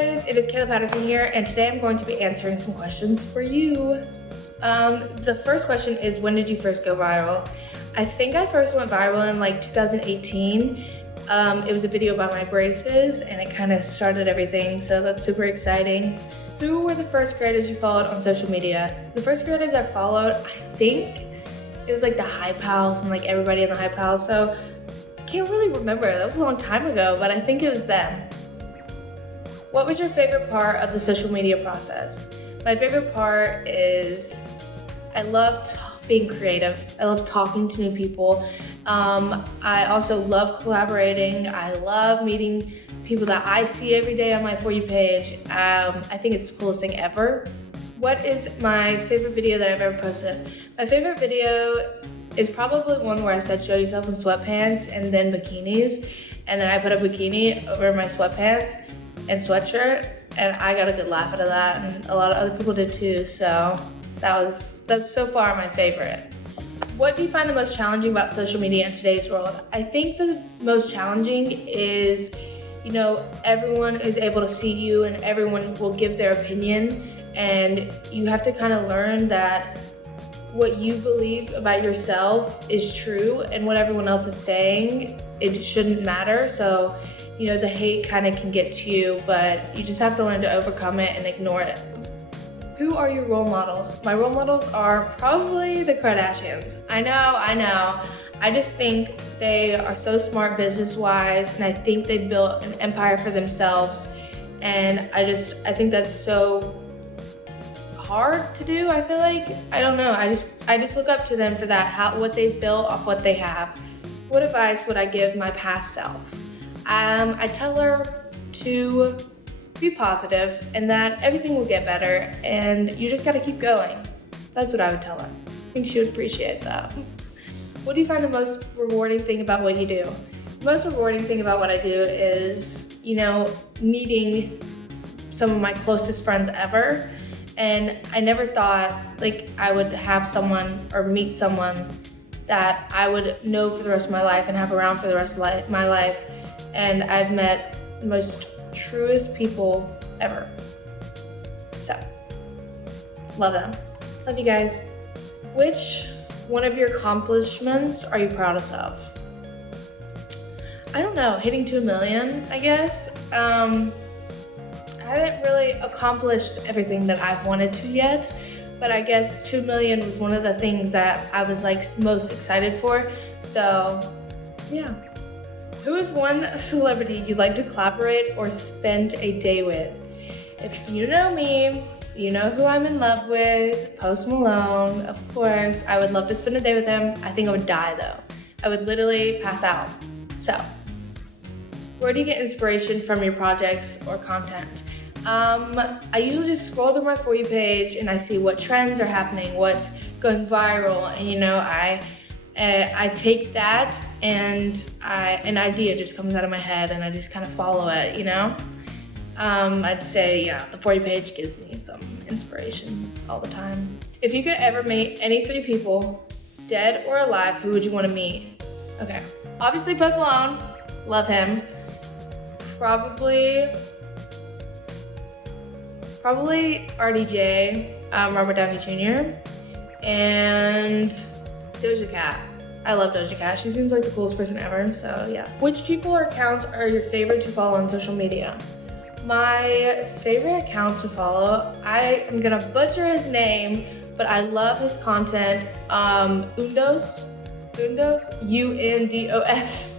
guys, it is Kayla Patterson here, and today I'm going to be answering some questions for you. The first question is, when did you first go viral? I think I first went viral in like 2018. It was a video about my braces, and it kind of started everything, so that's super exciting. Who were the first creators you followed on social media? The first creators I followed, I think it was like the Hype House and like everybody in the Hype House, so I can't really remember. That was a long time ago, but I think it was them. What was your favorite part of the social media process? My favorite part is I loved being creative. I love talking to new people. I also love collaborating. I love meeting people that I see every day on my For You page. I think it's the coolest thing ever. What is my favorite video that I've ever posted? My favorite video is probably one where I said show yourself in sweatpants and then bikinis, and then I put a bikini over my sweatpants and sweatshirt, and I got a good laugh out of that, and a lot of other people did too, so that's so far my favorite. What do you find the most challenging about social media in today's world? I think the most challenging is, everyone is able to see you and everyone will give their opinion, and you have to kind of learn that what you believe about yourself is true, and what everyone else is saying, it shouldn't matter. So the hate kind of can get to you, but you just have to learn to overcome it and ignore it. Who are your role models? My role models are probably the Kardashians. I know. I just think they are so smart business-wise, and I think they built an empire for themselves. And I think that's so hard to do. I feel like, I don't know. I just look up to them for that, what they've built off what they have. What advice would I give my past self? I tell her to be positive and that everything will get better and you just gotta keep going. That's what I would tell her. I think she would appreciate that. What do you find the most rewarding thing about what you do? The most rewarding thing about what I do is, meeting some of my closest friends ever. And I never thought I would have someone or meet someone that I would know for the rest of my life and have around for the rest of my life. And I've met the most truest people ever. So, love them. Love you guys. Which one of your accomplishments are you proudest of? I don't know, hitting 2 million, I guess. I haven't really accomplished everything that I've wanted to yet, but I guess 2 million was one of the things that I was most excited for. So, yeah. Who is one celebrity you'd like to collaborate or spend a day with? If you know me, you know who I'm in love with, Post Malone, of course. I would love to spend a day with him. I think I would die though. I would literally pass out. So, where do you get inspiration from your projects or content? I usually just scroll through my For You page and I see what trends are happening, what's going viral, and I take that and an idea just comes out of my head and I just kind of follow it, I'd say, the For You page gives me some inspiration all the time. If you could ever meet any 3 people, dead or alive, who would you want to meet? Okay, obviously Post Malone, love him. Probably RDJ, Robert Downey Jr., and Doja Cat. I love Doja Cat. She seems like the coolest person ever, so yeah. Which people or accounts are your favorite to follow on social media? My favorite accounts to follow, I am gonna butcher his name, but I love his content. Undos, UNDOS.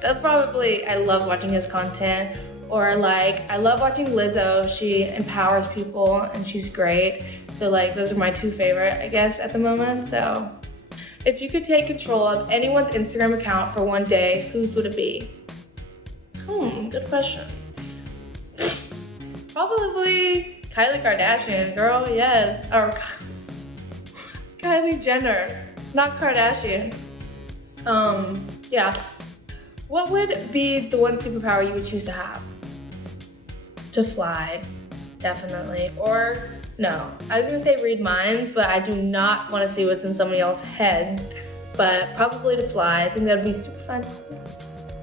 That's probably, I love watching his content. Or I love watching Lizzo. She empowers people and she's great. So those are my 2 favorite, I guess, at the moment. So if you could take control of anyone's Instagram account for one day, whose would it be? Good question. Probably Kylie Kardashian, girl, yes. Or Kylie Jenner, not Kardashian. Yeah. What would be the one superpower you would choose to have? To fly, definitely. Or no, I was gonna say read minds, but I do not want to see what's in somebody else's head. But probably to fly. I think that would be super fun.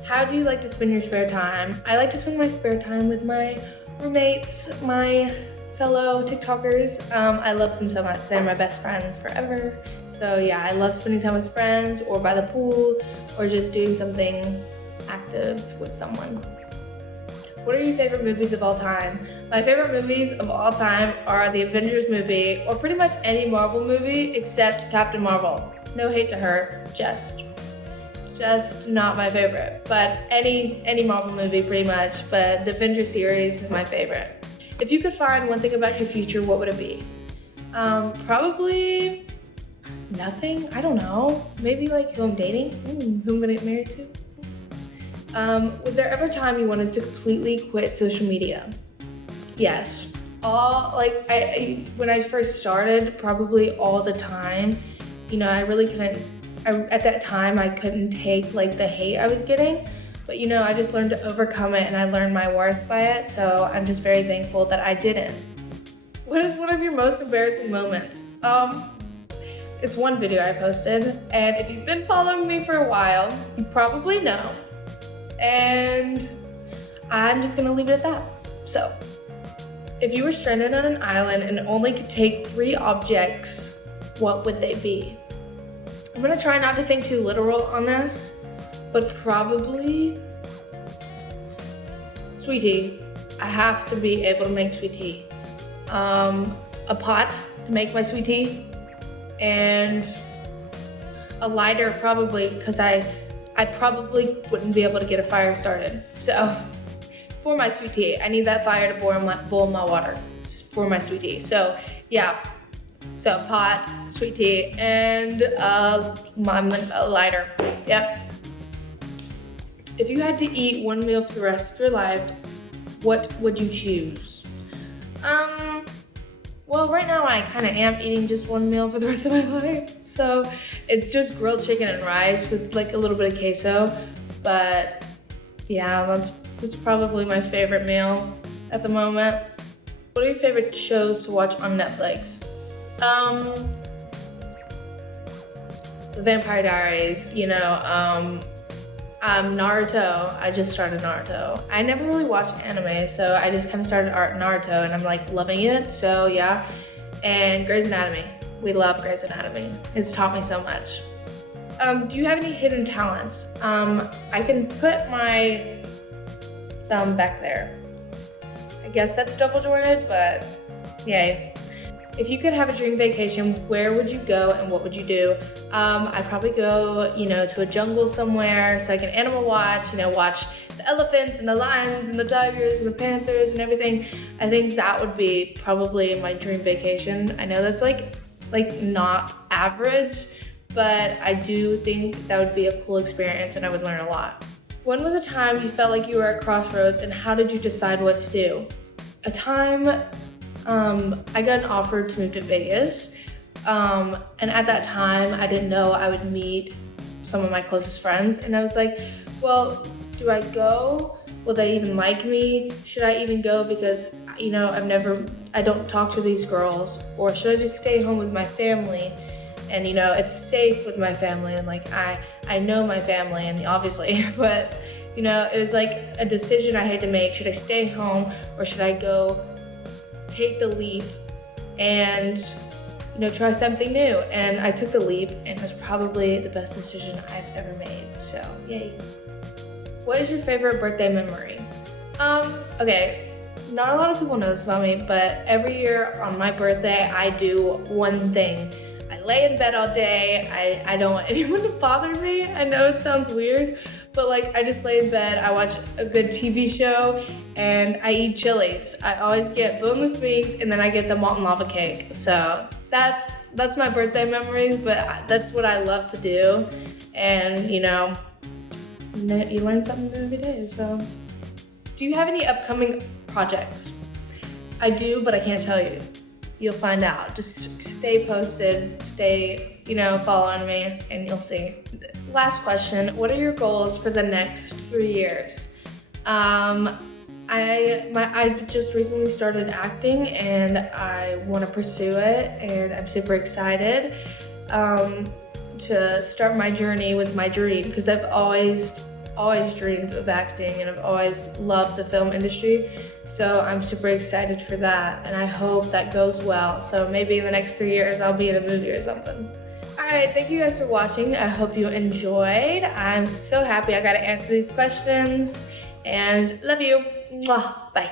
How do you like to spend your spare time? I like to spend my spare time with my roommates, my fellow TikTokers. I love them so much. They're my best friends forever. So yeah, I love spending time with friends or by the pool or just doing something active with someone. What are your favorite movies of all time? My favorite movies of all time are the Avengers movie or pretty much any Marvel movie except Captain Marvel. No hate to her, just not my favorite. But any Marvel movie pretty much, but the Avengers series is my favorite. If you could find one thing about your future, what would it be? Probably nothing. I don't know. Maybe like who I'm dating, who I'm gonna get married to. Was there ever a time you wanted to completely quit social media? Yes. When I first started, probably all the time. I really couldn't. At that time, I couldn't take like the hate I was getting. But I just learned to overcome it, and I learned my worth by it. So I'm just very thankful that I didn't. What is one of your most embarrassing moments? It's one video I posted, and if you've been following me for a while, you probably know. And I'm just gonna leave it at that. So, if you were stranded on an island and only could take 3 objects, what would they be? I'm gonna try not to think too literal on this, but probably sweet tea. I have to be able to make sweet tea. A pot to make my sweet tea, and a lighter probably, because I probably wouldn't be able to get a fire started. So for my sweet tea, I need that fire to boil my water for my sweet tea. So yeah, so pot, sweet tea, and a lighter. Yep. If you had to eat one meal for the rest of your life, what would you choose? Well, right now I kind of am eating just one meal for the rest of my life. So it's just grilled chicken and rice with like a little bit of queso. But yeah, that's probably my favorite meal at the moment. What are your favorite shows to watch on Netflix? The Vampire Diaries, Naruto. I just started Naruto. I never really watched anime, so I just kind of started Naruto, and I'm like loving it. So yeah, and Grey's Anatomy. We love Grey's Anatomy. It's taught me so much. Do you have any hidden talents? I can put my thumb back there. I guess that's double jointed, but yay. If you could have a dream vacation, where would you go and what would you do? I'd probably go, to a jungle somewhere so I can animal watch, watch the elephants and the lions and the tigers and the panthers and everything. I think that would be probably my dream vacation. I know that's like not average, but I do think that would be a cool experience and I would learn a lot. When was a time you felt like you were at crossroads and how did you decide what to do? A time I got an offer to move to Vegas, and at that time I didn't know I would meet some of my closest friends, and I was like, well, do I go? Will they even like me? Should I even go because I don't talk to these girls, or should I just stay home with my family? And it's safe with my family, and like I know my family, and obviously, but it was like a decision I had to make. Should I stay home or should I go take the leap and try something new? And I took the leap, and it was probably the best decision I've ever made. So yay. What is your favorite birthday memory? Okay, not a lot of people know this about me, but every year on my birthday I do one thing. I lay in bed all day. I don't want anyone to bother me. I know it sounds weird, but I just lay in bed, I watch a good TV show, and I eat Chili's. I always get boneless wings, and then I get the molten lava cake. So that's my birthday memories, but that's what I love to do. And you learn something new every day. So do you have any upcoming projects? I do, but I can't tell you. You'll find out. Just stay posted, following me, and you'll see. Last question, what are your goals for the next 3 years? I just recently started acting, and I want to pursue it, and I'm super excited to start my journey with my dream, because I've always always dreamed of acting and I've always loved the film industry. So I'm super excited for that and I hope that goes well. So maybe in the next 3 years I'll be in a movie or something. Alright, thank you guys for watching. I hope you enjoyed. I'm so happy I got to answer these questions and love you. Mwah. Bye.